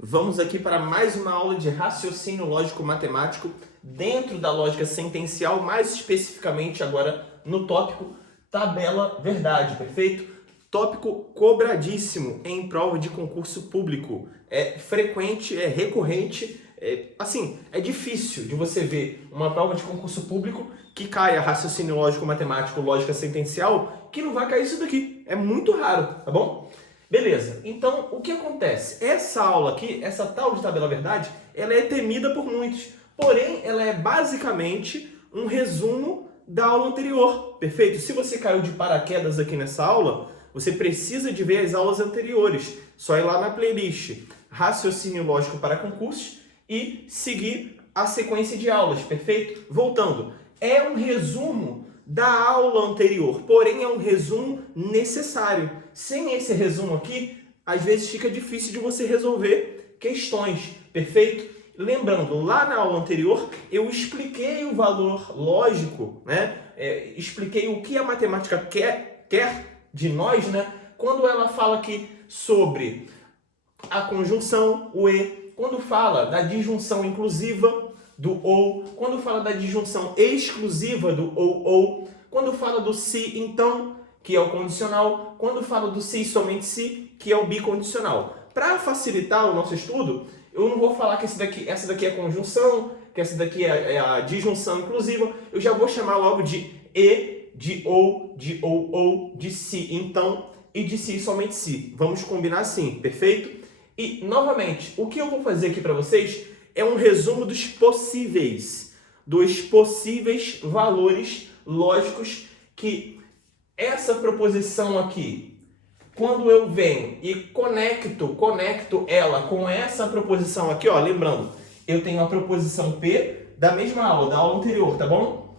Vamos aqui para mais uma aula de raciocínio lógico-matemático dentro da lógica sentencial, mais especificamente agora no tópico tabela verdade, perfeito? Tópico cobradíssimo em prova de concurso público. É frequente, é recorrente, é difícil de você ver uma prova de concurso público que caia raciocínio lógico-matemático, lógica sentencial, que não vai cair isso daqui. É muito raro, tá bom? Beleza, então o que acontece? Essa aula aqui, essa tal de tabela verdade, ela é temida por muitos, porém ela é basicamente um resumo da aula anterior, perfeito? Se você caiu de paraquedas aqui nessa aula, você precisa de ver as aulas anteriores, só ir lá na playlist Raciocínio Lógico para Concursos e seguir a sequência de aulas, perfeito? Voltando, é um resumo da aula anterior, porém é um resumo necessário. Sem esse resumo aqui, às vezes fica difícil de você resolver questões, perfeito? Lembrando, lá na aula anterior, eu expliquei o valor lógico, né? Expliquei o que a matemática quer de nós, né? Quando ela fala aqui sobre a conjunção, o e, quando fala da disjunção inclusiva, do ou, quando fala da disjunção exclusiva do ou, quando fala do se, então, que é o condicional, quando fala do se e somente se, que é o bicondicional. Para facilitar o nosso estudo, eu não vou falar que essa daqui é a conjunção, que essa daqui é a disjunção inclusiva, eu já vou chamar logo de e, de ou, de se, então, e de se e somente se. Vamos combinar assim, perfeito? E, novamente, o que eu vou fazer aqui para vocês é um resumo dos possíveis valores lógicos que essa proposição aqui, quando eu venho e conecto ela com essa proposição aqui, ó, lembrando, eu tenho a proposição P da mesma aula, da aula anterior, tá bom?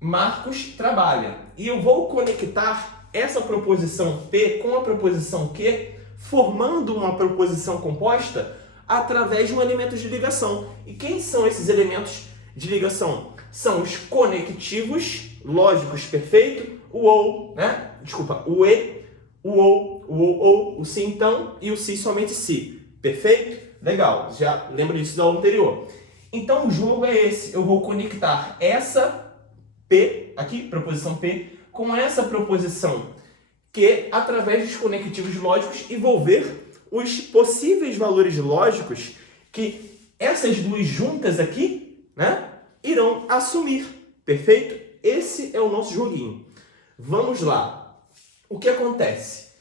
Marcos trabalha. E eu vou conectar essa proposição P com a proposição Q, formando uma proposição composta através de um elemento de ligação. E quem são esses elementos de ligação? São os conectivos lógicos, perfeito? O ou, né? Desculpa, o e, o ou, o se então e o se somente se. Perfeito? Legal, já lembra disso da aula anterior. Então o jogo é esse, eu vou conectar essa P, aqui, proposição P, com essa proposição Q através dos conectivos lógicos e vou ver os possíveis valores lógicos que essas duas juntas aqui, né, irão assumir, perfeito? Esse é o nosso joguinho. Vamos lá. O que acontece?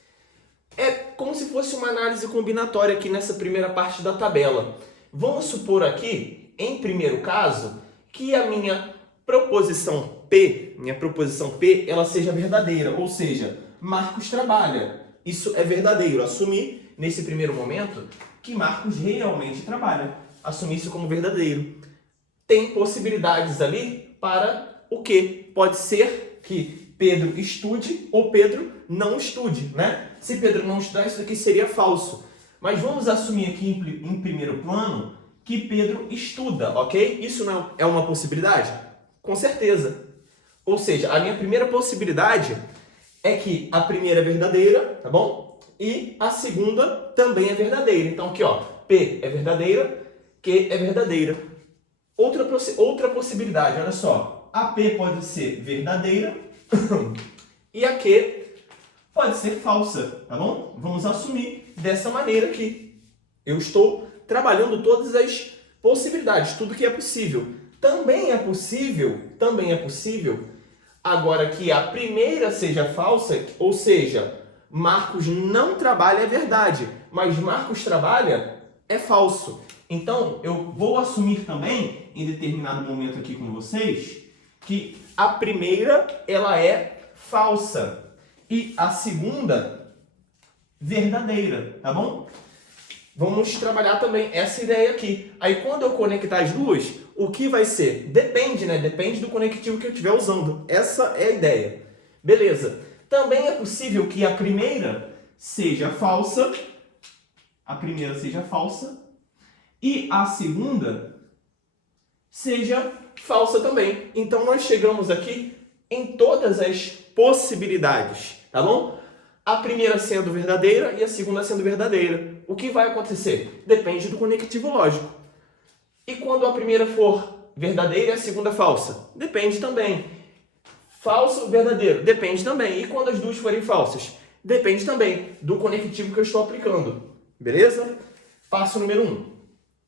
É como se fosse uma análise combinatória aqui nessa primeira parte da tabela. Vamos supor aqui, em primeiro caso, que a minha proposição P, ela seja verdadeira, ou seja, Marcos trabalha. Isso é verdadeiro. Assumir, nesse primeiro momento, que Marcos realmente trabalha. Assumir isso como verdadeiro. Tem possibilidades ali para o quê? Pode ser que Pedro estude ou Pedro não estude, né? Se Pedro não estudar, isso aqui seria falso. Mas vamos assumir aqui em primeiro plano que Pedro estuda, ok? Isso não é uma possibilidade? Com certeza. Ou seja, a minha primeira possibilidade é que a primeira é verdadeira, tá bom? E a segunda também é verdadeira. Então aqui, ó, P é verdadeira, Q é verdadeira. Outra possibilidade, olha só. A P pode ser verdadeira e a Q pode ser falsa, tá bom? Vamos assumir dessa maneira aqui. Eu estou trabalhando todas as possibilidades, tudo que é possível. Também é possível agora que a primeira seja falsa, ou seja, Marcos não trabalha é verdade, mas Marcos trabalha é falso. Então, eu vou assumir também, em determinado momento aqui com vocês, que a primeira ela é falsa e a segunda verdadeira, tá bom? Vamos trabalhar também essa ideia aqui. Aí, quando eu conectar as duas, o que vai ser? Depende, né? Depende do conectivo que eu estiver usando. Essa é a ideia. Beleza. Também é possível que a primeira seja falsa. E a segunda seja falsa também. Então, nós chegamos aqui em todas as possibilidades, tá bom? a primeira sendo verdadeira e a segunda sendo verdadeira. O que vai acontecer? Depende do conectivo lógico. E quando a primeira for verdadeira e a segunda falsa? Depende também. Falso, verdadeiro? Depende também. E quando as duas forem falsas? Depende também do conectivo que eu estou aplicando. Beleza? Passo número 1.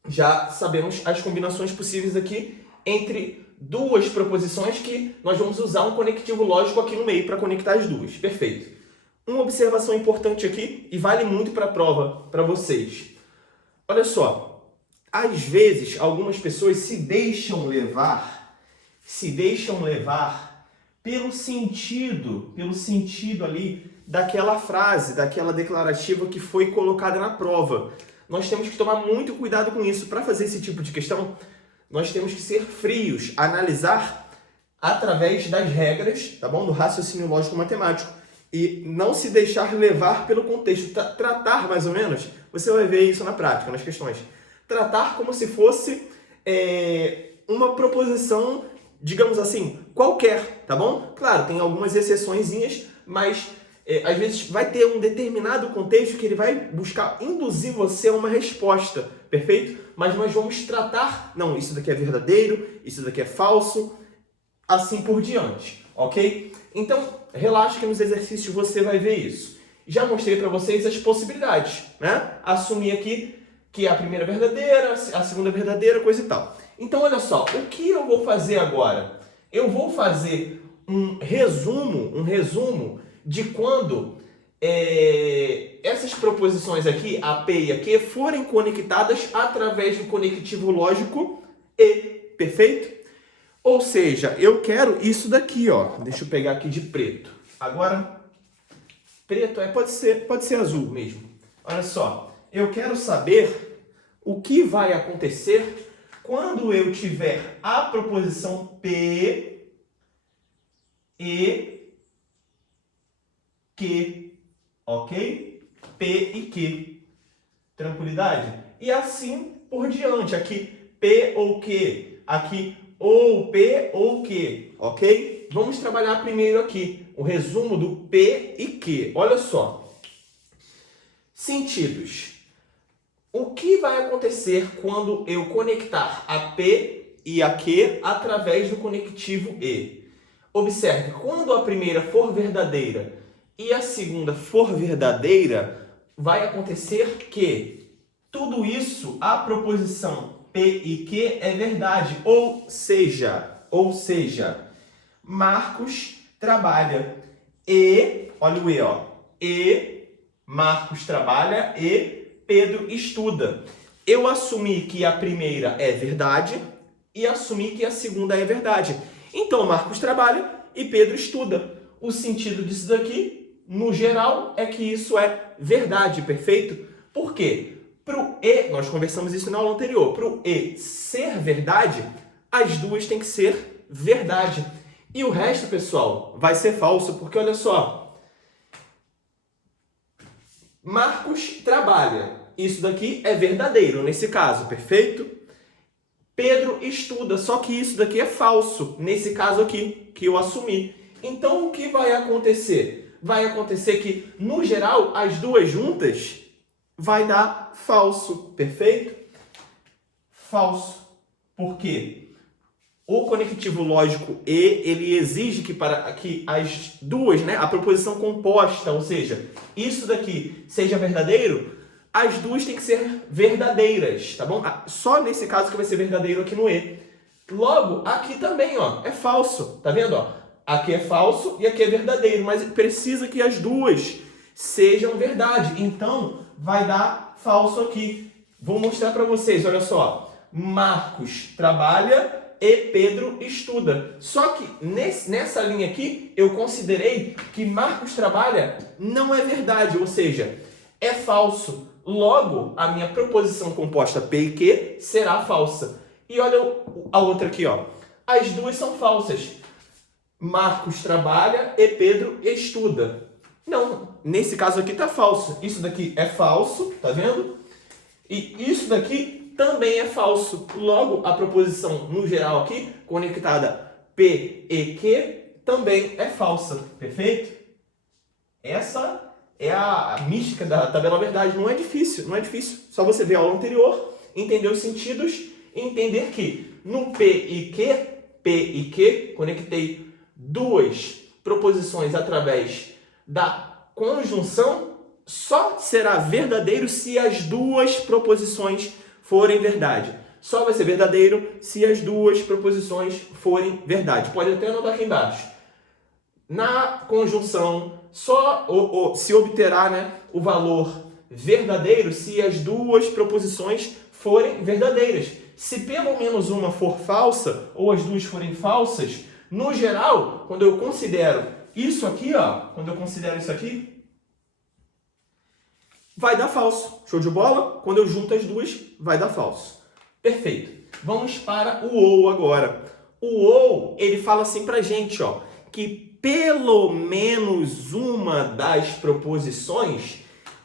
Já sabemos as combinações possíveis aqui entre duas proposições que nós vamos usar um conectivo lógico aqui no meio para conectar as duas. Perfeito. Uma observação importante aqui, e vale muito para a prova, para vocês. Olha só, às vezes algumas pessoas se deixam levar pelo sentido ali daquela frase, daquela declarativa que foi colocada na prova. Nós temos que tomar muito cuidado com isso. Para fazer esse tipo de questão, nós temos que ser frios, analisar através das regras, tá bom? Do raciocínio lógico-matemático. E não se deixar levar pelo contexto. Tratar, mais ou menos, você vai ver isso na prática, nas questões. Tratar como se fosse uma proposição, digamos assim, qualquer, tá bom? Claro, tem algumas exceçõezinhas, mas às vezes vai ter um determinado contexto que ele vai buscar induzir você a uma resposta, perfeito? Mas nós vamos tratar, não, isso daqui é verdadeiro, isso daqui é falso, assim por diante, ok? Então, relaxa que nos exercícios você vai ver isso. Já mostrei para vocês as possibilidades, né? Assumir aqui que a primeira é verdadeira, a segunda é verdadeira, coisa e tal. Então, olha só, o que eu vou fazer agora? Eu vou fazer um resumo de quando essas proposições aqui, a P e a Q, forem conectadas através do conectivo lógico E, perfeito? Ou seja, eu quero isso daqui, ó. Deixa eu pegar aqui de preto. Agora, preto pode ser azul mesmo. Olha só, eu quero saber o que vai acontecer quando eu tiver a proposição P e Q, ok? P e Q. Tranquilidade? E assim por diante. Aqui P ou Q. Aqui ou P ou Q, ok? Vamos trabalhar primeiro aqui o resumo do P e Q. Olha só. Sentidos. O que vai acontecer quando eu conectar a P e a Q através do conectivo E? Observe, quando a primeira for verdadeira e a segunda for verdadeira, vai acontecer que tudo isso, a proposição P e Q é verdade. Ou seja, Marcos trabalha e, olha o E, ó, e Marcos trabalha e Pedro estuda. Eu assumi que a primeira é verdade e assumi que a segunda é verdade. Então, Marcos trabalha e Pedro estuda. O sentido disso daqui, no geral, é que isso é verdade, perfeito? Por quê? Para o E, nós conversamos isso na aula anterior, para o E ser verdade, as duas têm que ser verdade. E o resto, pessoal, vai ser falso, porque olha só, Marcos trabalha. Isso daqui é verdadeiro nesse caso, perfeito? Pedro estuda, só que isso daqui é falso, nesse caso aqui, que eu assumi. Então, o que vai acontecer? Vai acontecer que, no geral, as duas juntas vai dar falso, perfeito? Falso. Por quê? O conectivo lógico E, ele exige que para que as duas, né, a proposição composta, ou seja, isso daqui seja verdadeiro, as duas têm que ser verdadeiras, tá bom? Só nesse caso que vai ser verdadeiro aqui no E. Logo, aqui também, ó, é falso, tá vendo, ó? Aqui é falso e aqui é verdadeiro, mas precisa que as duas sejam verdade. Então, vai dar falso aqui. Vou mostrar para vocês, olha só. Marcos trabalha e Pedro estuda. Só que nessa linha aqui, eu considerei que Marcos trabalha não é verdade, ou seja, é falso. Logo, a minha proposição composta P e Q será falsa. E olha a outra aqui, ó. As duas são falsas. Marcos trabalha e Pedro estuda. Não, nesse caso aqui tá falso. Isso daqui é falso, tá vendo? E isso daqui também é falso. Logo, a proposição no geral aqui, conectada P e Q, também é falsa. Perfeito? Essa é a mística da tabela verdade. Não é difícil, não é difícil. Só você ver a aula anterior, entender os sentidos e entender que no P e Q, conectei duas proposições através da conjunção, só será verdadeiro se as duas proposições forem verdade. Só vai ser verdadeiro se as duas proposições forem verdade. Pode até anotar aqui embaixo. Na conjunção, só se obterá, né, o valor verdadeiro se as duas proposições forem verdadeiras. Se pelo menos uma for falsa ou as duas forem falsas, no geral, quando eu considero isso aqui, vai dar falso. Show de bola? Quando eu junto as duas, vai dar falso. Perfeito. Vamos para o ou agora. O ou, ele fala assim pra gente, ó, que pelo menos uma das proposições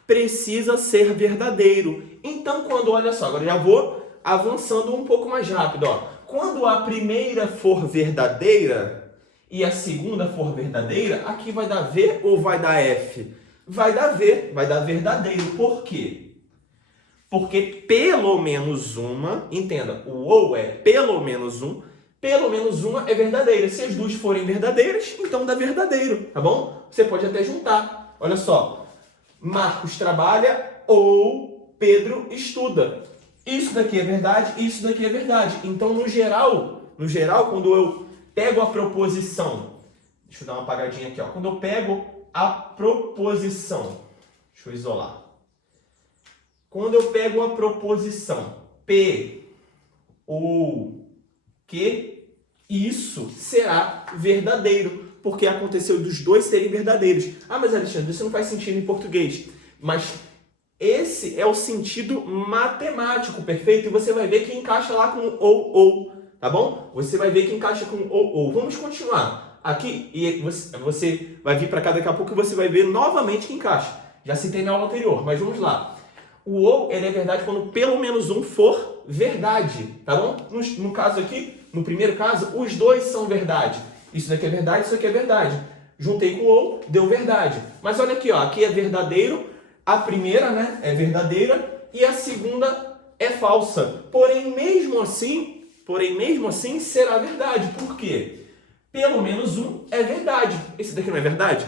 precisa ser verdadeiro. Então, quando, olha só, agora já vou avançando um pouco mais rápido, ó. Quando a primeira for verdadeira e a segunda for verdadeira, aqui vai dar V ou vai dar F? Vai dar V, vai dar verdadeiro. Por quê? Porque pelo menos uma, entenda, o ou é pelo menos uma é verdadeira. Se as duas forem verdadeiras, então dá verdadeiro, tá bom? Você pode até juntar. Olha só, Marcos trabalha ou Pedro estuda. Isso daqui é verdade, isso daqui é verdade. Então, no geral, quando eu pego a proposição, deixa eu dar uma apagadinha aqui, ó. Quando eu pego a proposição, deixa eu isolar. Quando eu pego a proposição P ou Q, isso será verdadeiro, porque aconteceu dos dois serem verdadeiros. Ah, mas Alexandre, isso não faz sentido em português. Mas esse é o sentido matemático, perfeito? E você vai ver que encaixa lá com ou, tá bom? Você vai ver que encaixa com ou. Vamos continuar aqui e você vai vir para cá daqui a pouco e você vai ver novamente que encaixa. Já citei na aula anterior, mas vamos lá. O ou, ele é verdade quando pelo menos um for verdade, tá bom? No caso aqui, no primeiro caso, os dois são verdade. Isso daqui é verdade, isso aqui é verdade. Juntei com o ou, deu verdade. Mas olha aqui, ó, aqui é verdadeiro, a primeira, né, é verdadeira e a segunda é falsa. Porém, mesmo assim será verdade. Por quê? Pelo menos um é verdade. Esse daqui não é verdade?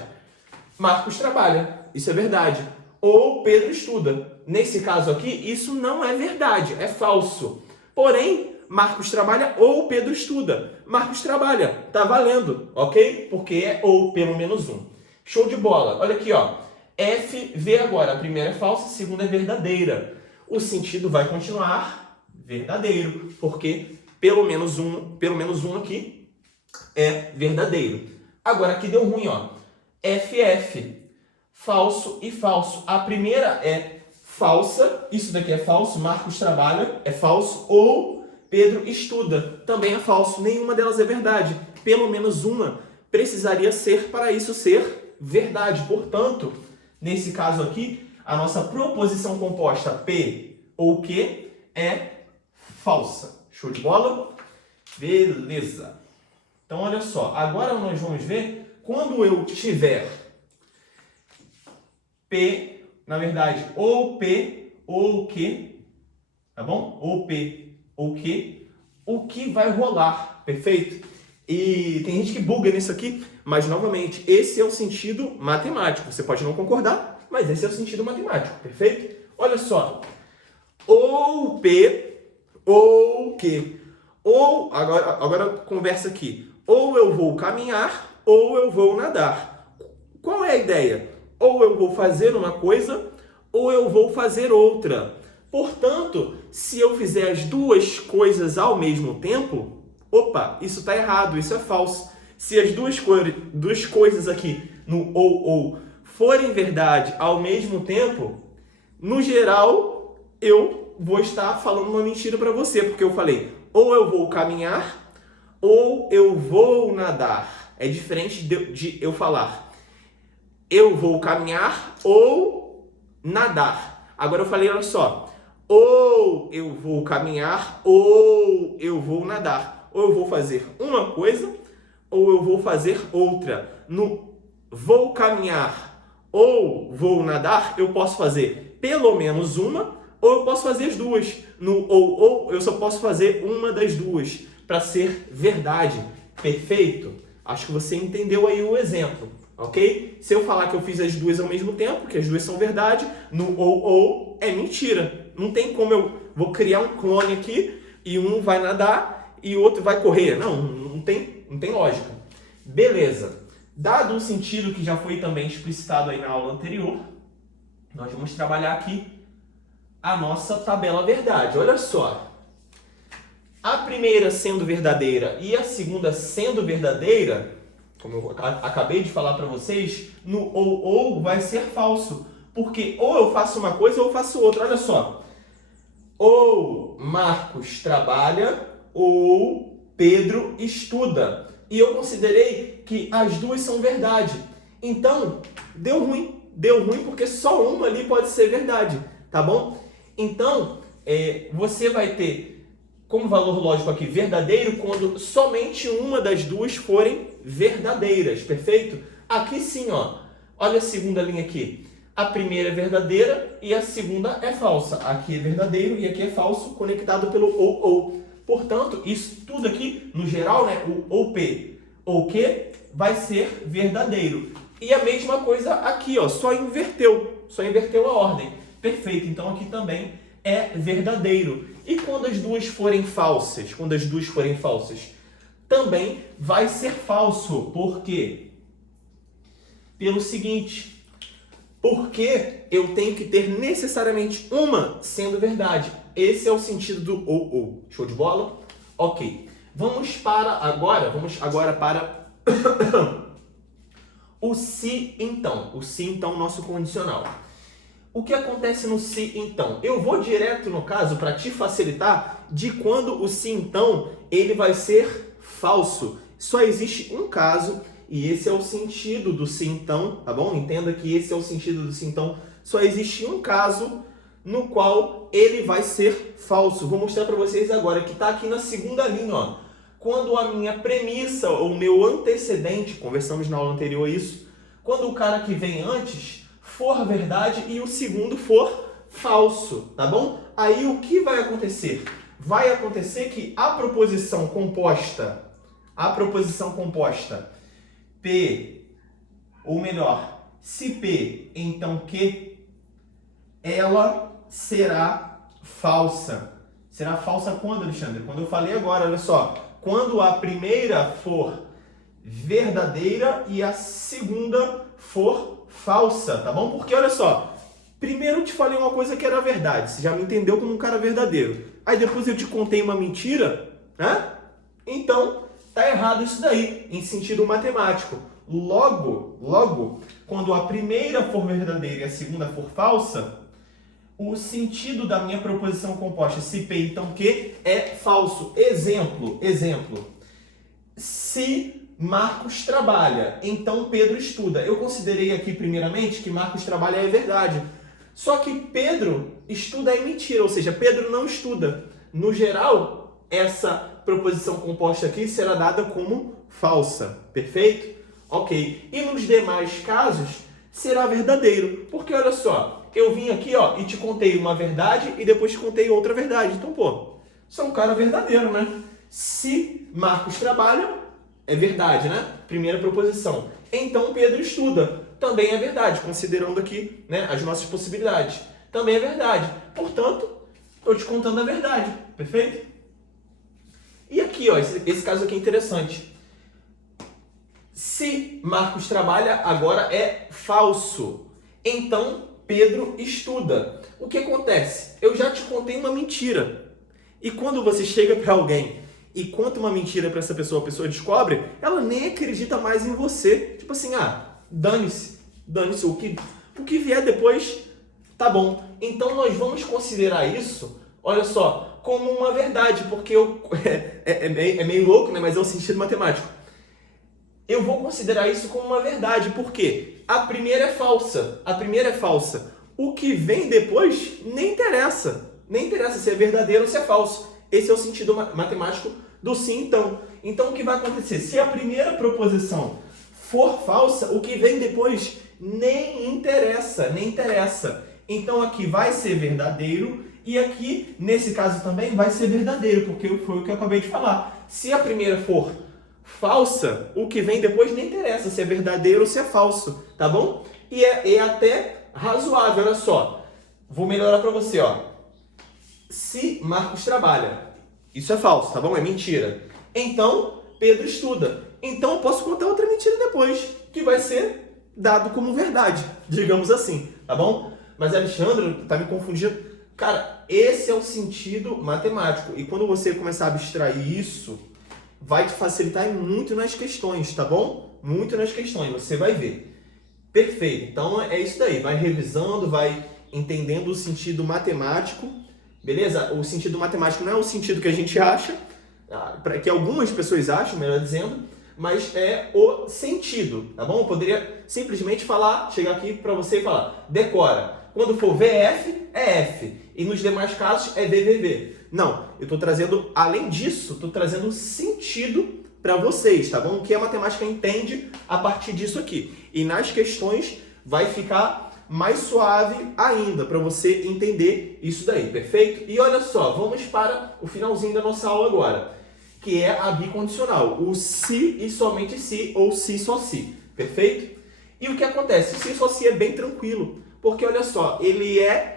Marcos trabalha, isso é verdade. Ou Pedro estuda. Nesse caso aqui, isso não é verdade, é falso. Porém, Marcos trabalha ou Pedro estuda. Marcos trabalha, tá valendo, ok? Porque é ou pelo menos um. Show de bola. Olha aqui, ó. F, V agora. A primeira é falsa, a segunda é verdadeira. O sentido vai continuar verdadeiro, porque pelo menos um aqui é verdadeiro. Agora aqui deu ruim, ó. FF. Falso e falso. A primeira é falsa, isso daqui é falso, Marcos trabalha, é falso, ou Pedro estuda, também é falso. Nenhuma delas é verdade. Pelo menos uma precisaria ser para isso ser verdade. Portanto, nesse caso aqui, a nossa proposição composta P ou Q é falsa. Show de bola? Beleza. Então, olha só, agora nós vamos ver quando eu tiver P, na verdade, ou P ou Q, tá bom? Ou P ou Q, o que vai rolar, perfeito? E tem gente que buga nisso aqui, mas, novamente, esse é o sentido matemático. Você pode não concordar, mas esse é o sentido matemático, perfeito? Olha só, ou P ou Q, ou, agora conversa aqui, ou eu vou caminhar ou eu vou nadar. Qual é a ideia? Ou eu vou fazer uma coisa, ou eu vou fazer outra. Portanto, se eu fizer as duas coisas ao mesmo tempo, opa, isso está errado, isso é falso. Se as duas coisas aqui no ou forem verdade ao mesmo tempo, no geral, eu vou estar falando uma mentira para você, porque eu falei, ou eu vou caminhar, ou eu vou nadar. É diferente de eu falar, eu vou caminhar ou nadar. Agora eu falei, olha só, ou eu vou caminhar ou eu vou nadar. Ou eu vou fazer uma coisa ou eu vou fazer outra. No vou caminhar ou vou nadar, eu posso fazer pelo menos uma, ou eu posso fazer as duas. No ou eu só posso fazer uma das duas, para ser verdade. Perfeito? Acho que você entendeu aí o exemplo, ok? Se eu falar que eu fiz as duas ao mesmo tempo, que as duas são verdade, no ou é mentira. Não tem como eu vou criar um clone aqui e um vai nadar e o outro vai correr. Não tem lógica. Beleza. Dado o sentido que já foi também explicitado aí na aula anterior, nós vamos trabalhar aqui a nossa tabela verdade. Olha só. A primeira sendo verdadeira e a segunda sendo verdadeira, como eu acabei de falar para vocês, no ou vai ser falso. Porque ou eu faço uma coisa ou eu faço outra. Olha só. Ou Marcos trabalha ou Pedro estuda. E eu considerei que as duas são verdade. Então, deu ruim. Deu ruim porque só uma ali pode ser verdade, tá bom? Então, você vai ter como valor lógico aqui verdadeiro quando somente uma das duas forem verdadeiras, perfeito? Aqui sim, ó. Olha a segunda linha aqui. A primeira é verdadeira e a segunda é falsa. Aqui é verdadeiro e aqui é falso, conectado pelo ou. Portanto, isso tudo aqui, no geral, né, o ou P ou Q vai ser verdadeiro. E a mesma coisa aqui, ó, só inverteu a ordem. Perfeito, então aqui também é verdadeiro. E quando as duas forem falsas? Também vai ser falso. Por quê? Pelo seguinte, porque eu tenho que ter necessariamente uma sendo verdade. Esse é o sentido do ou. Show de bola? Ok. Vamos agora para o se então. O se então, nosso condicional. O que acontece no se então? Eu vou direto no caso para te facilitar de quando o se então ele vai ser falso. Só existe um caso e esse é o sentido do se então, tá bom? Entenda que esse é o sentido do se então. Só existe um caso no qual ele vai ser falso. Vou mostrar para vocês agora que está aqui na segunda linha, ó. Quando a minha premissa ou o meu antecedente, conversamos na aula anterior isso, quando o cara que vem antes for verdade e o segundo for falso, tá bom? Aí o que vai acontecer? Vai acontecer que a proposição composta P, ou melhor, se P, então Q, ela será falsa. Será falsa quando, Alexandre? Quando eu falei agora, olha só, quando a primeira for verdadeira e a segunda for falsa, tá bom? Porque olha só, primeiro eu te falei uma coisa que era verdade, você já me entendeu como um cara verdadeiro. Aí depois eu te contei uma mentira, né? Então, tá errado isso daí, em sentido matemático. Logo, quando a primeira for verdadeira e a segunda for falsa, o sentido da minha proposição composta, se P então Q, é falso. Exemplo. Se Marcos trabalha, então Pedro estuda. Eu considerei aqui, primeiramente, que Marcos trabalha é verdade. Só que Pedro estuda é mentira, ou seja, Pedro não estuda. No geral, essa proposição composta aqui será dada como falsa. Perfeito? Ok. E nos demais casos, será verdadeiro. Porque, olha só, eu vim aqui e te contei uma verdade e depois te contei outra verdade. Então, você é um cara verdadeiro, né? Se Marcos trabalha, é verdade, né? Primeira proposição. Então, Pedro estuda. Também é verdade, considerando aqui, né, as nossas possibilidades. Também é verdade. Portanto, estou te contando a verdade. Perfeito? E aqui, esse caso aqui é interessante. Se Marcos trabalha, agora é falso. Então, Pedro estuda. O que acontece? Eu já te contei uma mentira. E quando você chega para alguém e conta uma mentira para essa pessoa, a pessoa descobre, ela nem acredita mais em você. Tipo assim, dane-se, o que vier depois, tá bom. Então nós vamos considerar isso, olha só, como uma verdade, porque é meio louco, né? Mas é um sentido matemático. Eu vou considerar isso como uma verdade, porque a primeira é falsa. O que vem depois nem interessa. Nem interessa se é verdadeiro ou se é falso. Esse é o sentido matemático do sim, então. Então, o que vai acontecer? Se a primeira proposição for falsa, o que vem depois nem interessa, nem interessa. Então aqui vai ser verdadeiro e aqui, nesse caso também, vai ser verdadeiro, porque foi o que eu acabei de falar. Se a primeira for falsa, o que vem depois nem interessa se é verdadeiro ou se é falso, tá bom? E é até razoável, olha só. Vou melhorar para você, ó. Se Marcos trabalha, isso é falso, tá bom? É mentira. Então, Pedro estuda. Então, eu posso contar outra mentira depois, que vai ser dado como verdade, digamos assim, tá bom? Mas, Alexandre, tá me confundindo. Cara, esse é o sentido matemático. E quando você começar a abstrair isso, vai te facilitar muito nas questões, tá bom? Muito nas questões, você vai ver. Perfeito. Então, é isso daí. Vai revisando, vai entendendo o sentido matemático. Beleza? O sentido matemático não é o sentido que a gente acha, que algumas pessoas acham, melhor dizendo, mas é o sentido, tá bom? Eu poderia simplesmente falar, chegar aqui para você e falar, decora. Quando for VF, é F. E nos demais casos, é VVV. Não, eu estou trazendo, além disso, estou trazendo sentido para vocês, tá bom? O que a matemática entende a partir disso aqui. E nas questões vai ficar mais suave ainda para você entender isso daí, perfeito? E olha só, vamos para o finalzinho da nossa aula agora, que é a bicondicional, o se e somente se, ou se só se, perfeito? E o que acontece? O se só se é bem tranquilo, porque olha só, ele é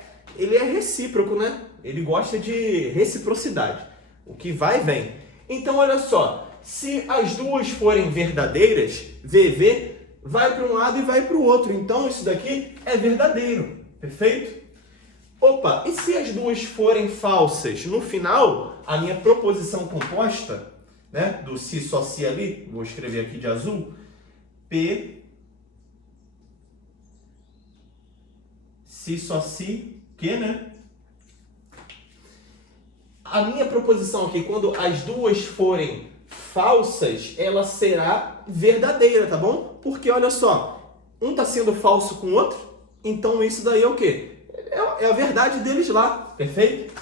recíproco, né? Ele gosta de reciprocidade, o que vai e vem. Então olha só, se as duas forem verdadeiras, VV vai para um lado e vai para o outro. Então, isso daqui é verdadeiro. Perfeito? Opa, e se as duas forem falsas? No final, a minha proposição composta, né, do se só se ali, vou escrever aqui de azul, P, se só se, que, né? A minha proposição aqui, quando as duas forem falsas, ela será verdadeira, tá bom? Porque, olha só, um está sendo falso com o outro, então isso daí é o quê? É a verdade deles lá, perfeito?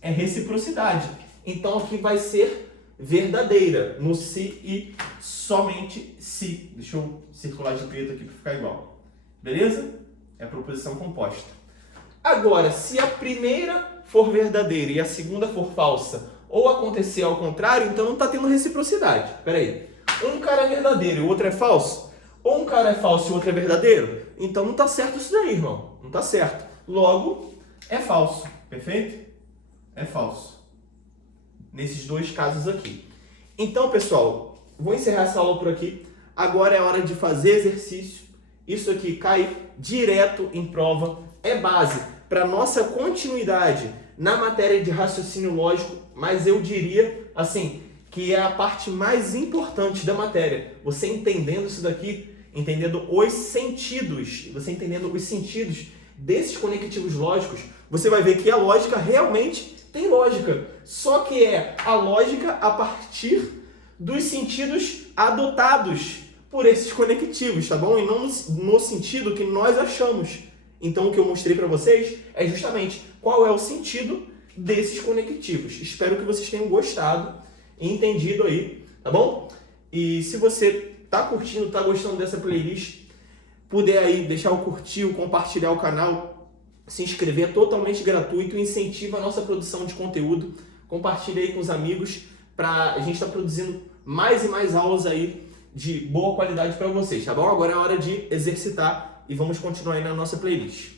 É reciprocidade. Então aqui vai ser verdadeira, no se e somente se. Deixa eu circular de preto aqui para ficar igual. Beleza? É a proposição composta. Agora, se a primeira for verdadeira e a segunda for falsa, ou acontecer ao contrário, então não está tendo reciprocidade. Espera aí. Um cara é verdadeiro e o outro é falso? Ou um cara é falso e o outro é verdadeiro? Então não está certo isso daí, irmão. Não está certo. Logo, é falso. Perfeito? É falso. Nesses dois casos aqui. Então, pessoal, vou encerrar essa aula por aqui. Agora é hora de fazer exercício. Isso aqui cai direto em prova. É base para nossa continuidade na matéria de raciocínio lógico, mas eu diria, assim, que é a parte mais importante da matéria. Você entendendo isso daqui, entendendo os sentidos, você entendendo os sentidos desses conectivos lógicos, você vai ver que a lógica realmente tem lógica. Só que é a lógica a partir dos sentidos adotados por esses conectivos, tá bom? E não no sentido que nós achamos. Então, o que eu mostrei para vocês é justamente qual é o sentido desses conectivos. Espero que vocês tenham gostado e entendido aí, tá bom? E se você tá curtindo, tá gostando dessa playlist, puder aí deixar o curtir, compartilhar o canal, se inscrever, é totalmente gratuito, incentiva a nossa produção de conteúdo, compartilha aí com os amigos, para a gente estar produzindo mais e mais aulas aí de boa qualidade para vocês, tá bom? Agora é hora de exercitar e vamos continuar aí na nossa playlist.